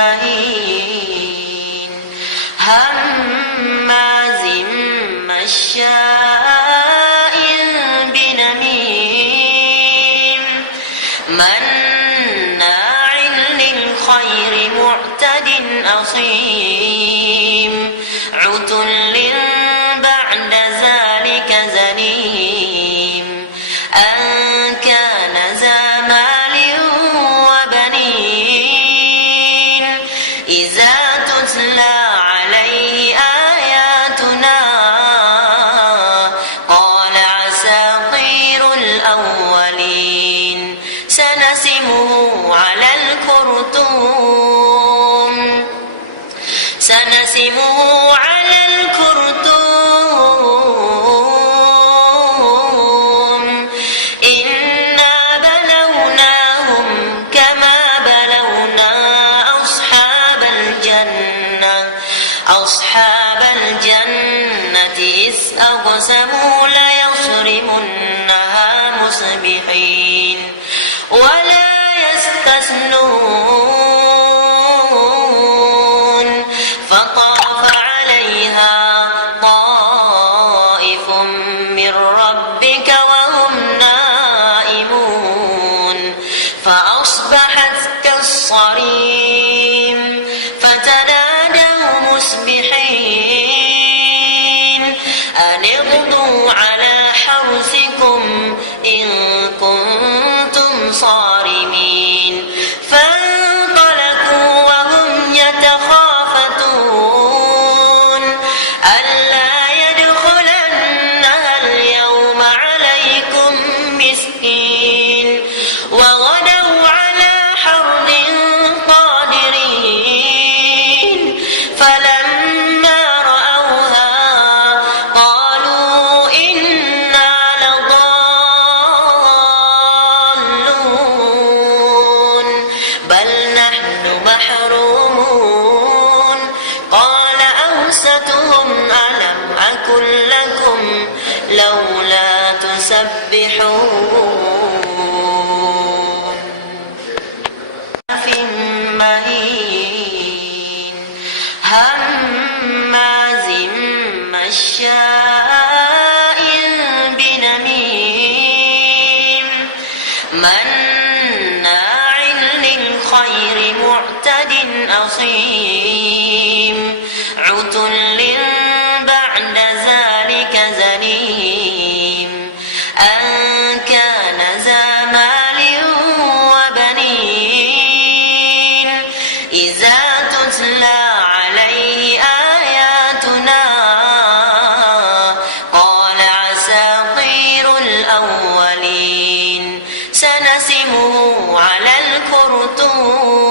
مهين هماز مشاء بنميم مناع للخير معتد أثيم عتل بعد ذلك زنيم أن كان ذا مال وبنين إذا تتلى عليه آياتنا قال أساطير الأولين سنسمه على الخرطوم إنا بلوناهم كما بلونا أصحاب الجنة إذ أقسموا ليصرمنها مصبحين ولا يستثنون فطاف عليها طائف من ربك وهم نائمون فأصبحت كالصريم فتنادوا مصبحين أن اغدوا على حرثكم إن كنتم صارمين فانطلقوا وهم يتخافتون ألا يدخلنها اليوم عليكم مسكين وغدوا على حرد قادرين فلما رأوها قالوا إنا لضالون بل نحن محرومون قال أوسطهم ألم أقل لكم لولا تسبحون مهين هماز مشاء بنميم مناع للخير معتد أثيم عتل بعد ذلك زنيم أن كان ذا مال وبنين إذا تتلى عليه آياتنا قال أساطير الأولين سنسمه على الخرطوم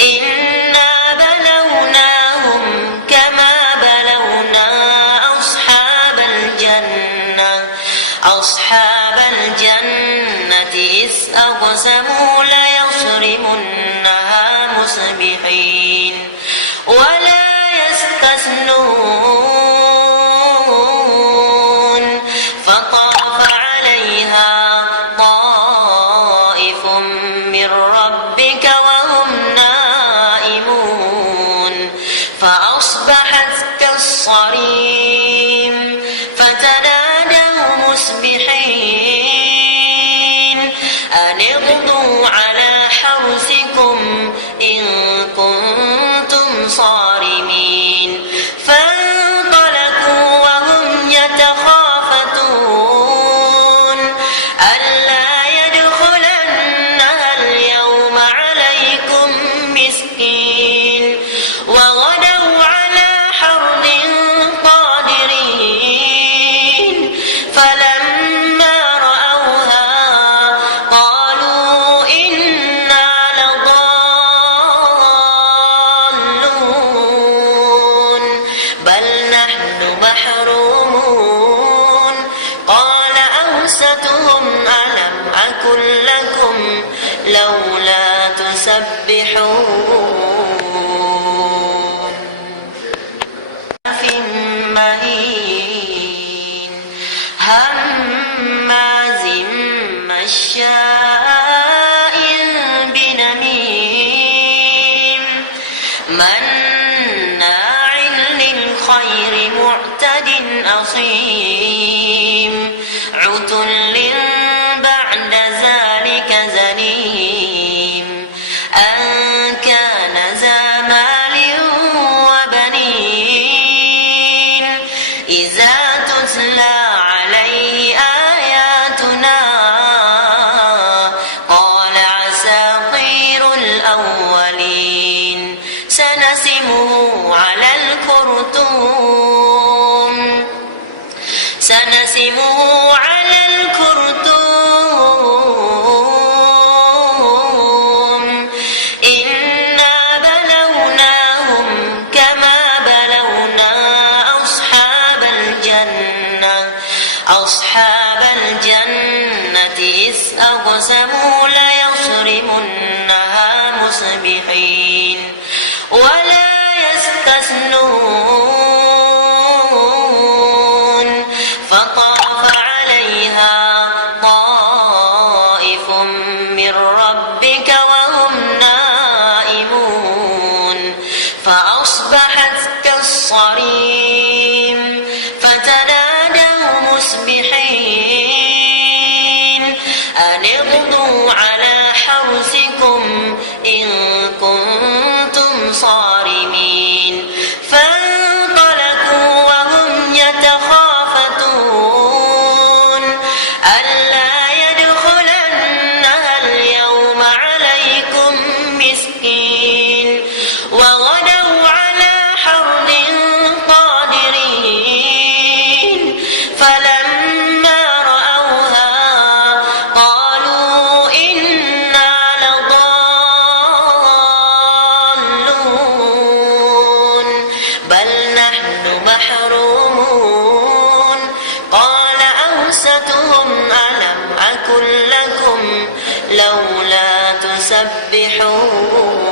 إنا بلوناهم كما بلونا أصحاب الجنة إذ أقسموا ليصرمنها مصبحين ولا يستثنون فطاف عليها طائف من ربك وهم نائمون فأصبحت كالصريم فتنادوا مصبحين أن اغدوا على حرثكم إن كنتم صارمين فانطلقوا وهم يتخافتون ألا يدخلنها اليوم عليكم مسكين وغدوا على حرد قادرين فلما رأوها قالوا إنا لضالون بل نحن محرومون قال أوسطهم ألم أقل لكم لولا تسبحون مهين أصيم عتل بعد ذلك زنيم أن كان ذا مال وبنين إذا تتلى عليه آياتنا قال أساطير الأولين سنسمه على الخرطوم إنا بلوناهم كما بلونا أصحاب الجنة إذ أقسموا ليصرمنها مصبحين ولا يستثنون فطاف عليها طائف من ربك وهم نائمون فأصبحت كالصريم فتنادوا مصبحين أن اغدوا على حرثكم إن كنتم صارمين فانطلقوا وهم يتخافتون ألا يدخلنها اليوم عليكم مسكين وغدوا على حرد قادرين فلما رأوها قالوا إنا لضالون بل نحن محرومون قال أوسطهم ألم أقل لكم لولا تسبحون